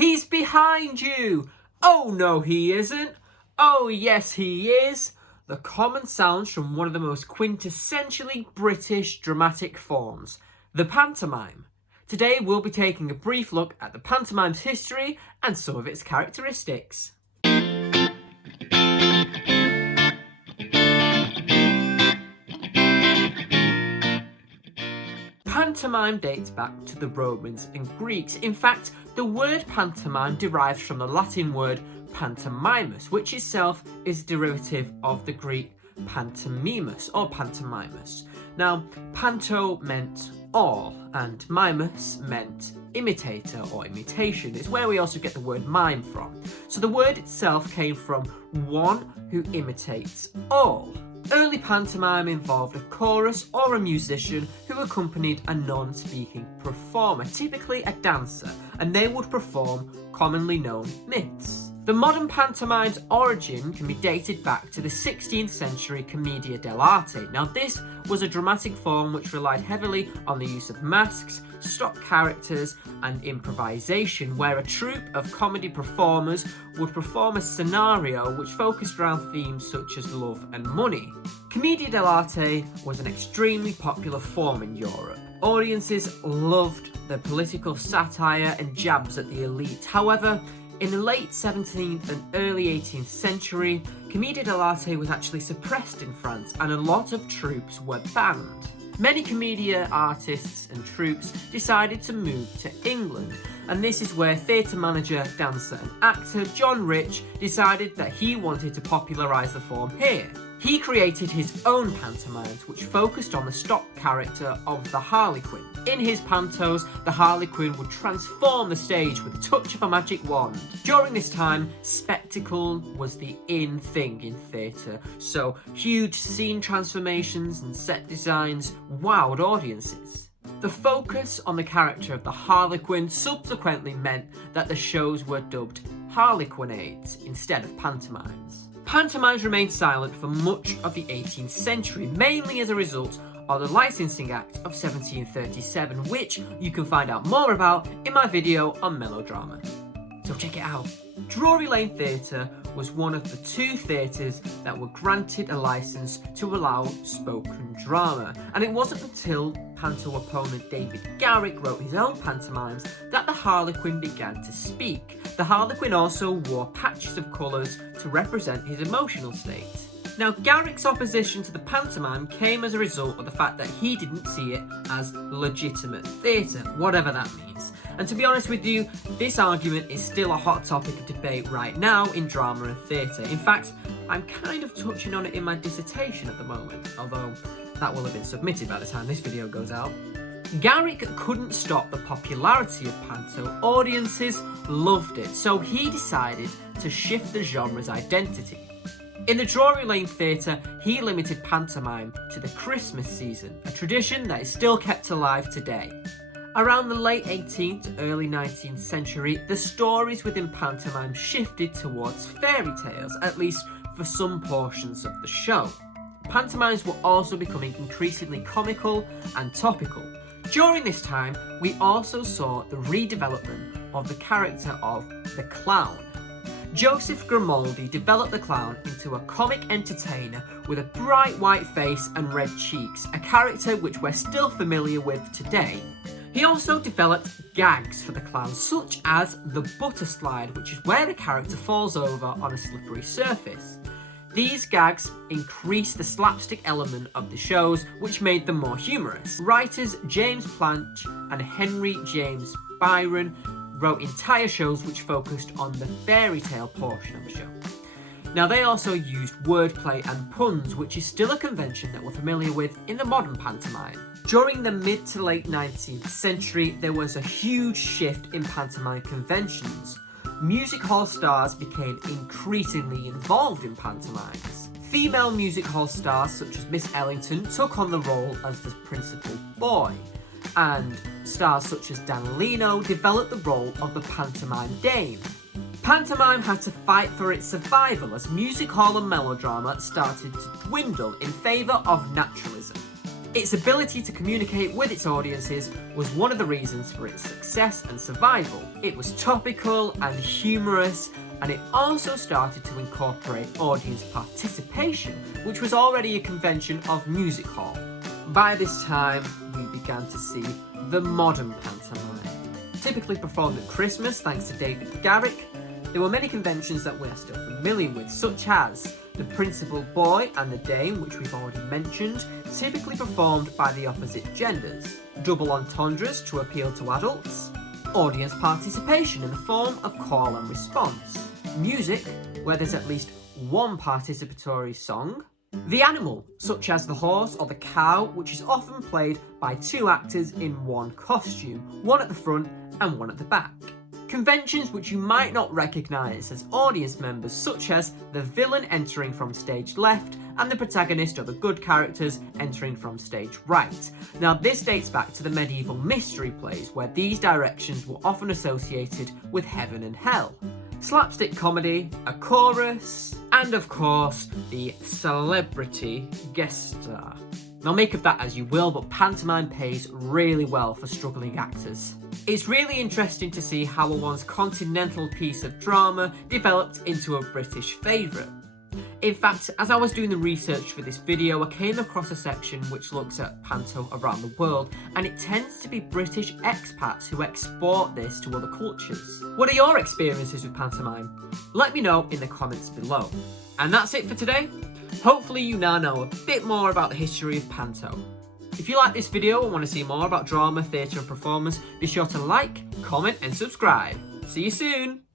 He's behind you! Oh no he isn't! Oh yes he is! The common sounds from one of the most quintessentially British dramatic forms, the pantomime. Today we'll be taking a brief look at the pantomime's history and some of its characteristics. Pantomime dates back to the Romans and Greeks. In fact, the word pantomime derives from the Latin word pantomimus, which itself is a derivative of the Greek pantomimus or pantomimus. Now, panto meant all, and mimus meant imitator or imitation. It's where we also get the word mime from. So the word itself came from one who imitates all. Early pantomime involved a chorus or a musician who accompanied a non-speaking performer, typically a dancer, and they would perform commonly known myths. The modern pantomime's origin can be dated back to the 16th century Commedia dell'arte. Now this was a dramatic form which relied heavily on the use of masks, stock characters and improvisation, where a troupe of comedy performers would perform a scenario which focused around themes such as love and money. Commedia dell'arte was an extremely popular form in Europe. Audiences loved the political satire and jabs at the elite. However, in the late 17th and early 18th century, Commedia dell'arte was actually suppressed in France and a lot of troupes were banned. Many commedia artists and troupes decided to move to England, and this is where theatre manager, dancer and actor John Rich decided that he wanted to popularise the form here. He created his own pantomimes which focused on the stock character of the Harlequin. In his pantos, the Harlequin would transform the stage with a touch of a magic wand. During this time, spectacle was the in thing in theatre, so huge scene transformations and set designs wowed audiences. The focus on the character of the Harlequin subsequently meant that the shows were dubbed Harlequinades instead of pantomimes. Pantomimes remained silent for much of the 18th century, mainly as a result of the Licensing Act of 1737, which you can find out more about in my video on melodrama. So check it out. Drury Lane Theatre was one of the two theatres that were granted a licence to allow spoken drama, and it wasn't until panto opponent David Garrick wrote his own pantomimes that the Harlequin began to speak. The Harlequin also wore patches of colours to represent his emotional state. Now, Garrick's opposition to the pantomime came as a result of the fact that he didn't see it as legitimate theatre, whatever that means. And to be honest with you, this argument is still a hot topic of debate right now in drama and theatre. In fact, I'm kind of touching on it in my dissertation at the moment, although that will have been submitted by the time this video goes out. Garrick couldn't stop the popularity of panto. Audiences loved it, so he decided to shift the genre's identity. In the Drury Lane Theatre, he limited pantomime to the Christmas season, a tradition that is still kept alive today. Around the late 18th to early 19th century, the stories within pantomime shifted towards fairy tales, at least for some portions of the show. Pantomimes were also becoming increasingly comical and topical. During this time, we also saw the redevelopment of the character of the clown. Joseph Grimaldi developed the clown into a comic entertainer with a bright white face and red cheeks, a character which we're still familiar with today. He also developed gags for the clown, such as the butter slide, which is where the character falls over on a slippery surface. These gags increased the slapstick element of the shows, which made them more humorous. Writers James Planch and Henry James Byron wrote entire shows which focused on the fairy tale portion of the show. Now, they also used wordplay and puns, which is still a convention that we're familiar with in the modern pantomime. During the mid to late 19th century, there was a huge shift in pantomime conventions. Music hall stars became increasingly involved in pantomimes. Female music hall stars such as Miss Ellington took on the role as the principal boy, and stars such as Dan Leno developed the role of the pantomime dame. Pantomime had to fight for its survival as music hall and melodrama started to dwindle in favour of naturalism. Its ability to communicate with its audiences was one of the reasons for its success and survival. It was topical and humorous, and it also started to incorporate audience participation, which was already a convention of music hall. By this time, we began to see the modern pantomime. Typically performed at Christmas thanks to David Garrick, there were many conventions that we are still familiar with, such as the Principal Boy and the Dame, which we've already mentioned, typically performed by the opposite genders, double entendres to appeal to adults, audience participation in the form of call and response, music, where there's at least one participatory song, the animal, such as the horse or the cow, which is often played by two actors in one costume, one at the front and one at the back. Conventions which you might not recognise as audience members, such as the villain entering from stage left and the protagonist or the good characters entering from stage right. Now this dates back to the medieval mystery plays, where these directions were often associated with heaven and hell. Slapstick comedy, a chorus, and of course the celebrity guest star. Now make of that as you will, but pantomime pays really well for struggling actors. It's really interesting to see how a once continental piece of drama developed into a British favourite. In fact, as I was doing the research for this video, I came across a section which looks at panto around the world, and it tends to be British expats who export this to other cultures. What are your experiences with pantomime? Let me know in the comments below. And that's it for today. Hopefully you now know a bit more about the history of panto. If you like this video and want to see more about drama, theatre and performance, be sure to like, comment and subscribe. See you soon!